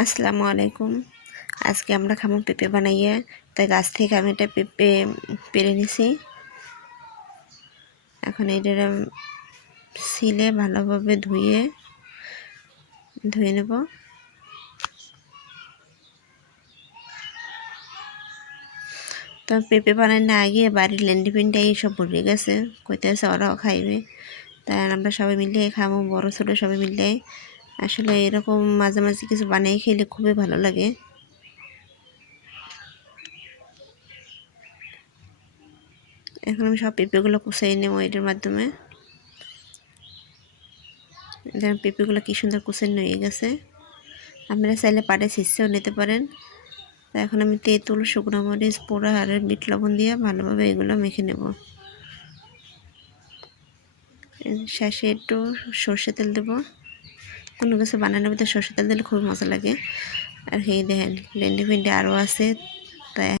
আসসালামু আলাইকুম। আজকে আমরা খাবো পেঁপে বানাইয়ে। তাই গাছ থেকে আমি একটা পেঁপে পেড়ে নিছি। এখন এটা ছিলে ভালোভাবে ধুয়ে নেব। তো পেঁপে বানাই না আগে বাড়ির লেন্ডি পিন্ডি এইসব ভরে গেছে, কইতেছে ওরাও খাইবে। তাই আমরা সবাই মিলে খাবো, বড় ছোটো সবাই মিলে। আসলে এরকম মাঝে মাঝে কিছু বানিয়ে খেলে খুবই ভালো লাগে। এখন আমি সব পেঁপেগুলো কুচিয়ে নেবো এটার মাধ্যমে। দেখেন পেঁপেগুলো কি সুন্দর কুচিয়ে নিয়ে গেছে। আপনারা চাইলে পাটে ছিঁচেও নিতে পারেন। তো এখন আমি তেঁতুল, শুকনো মরিচ, পোড়া আর বিট লবণ দিয়ে ভালোভাবে এগুলো মেখে নেব। শেষে একটু সর্ষে তেল দেবো। কোনো কিছু বানানোর ভিতরে সর্ষে তেল দিলে খুবই মজা লাগে। আর এই দেখেন লেন্ডি ফেন্ডি আরও আছে,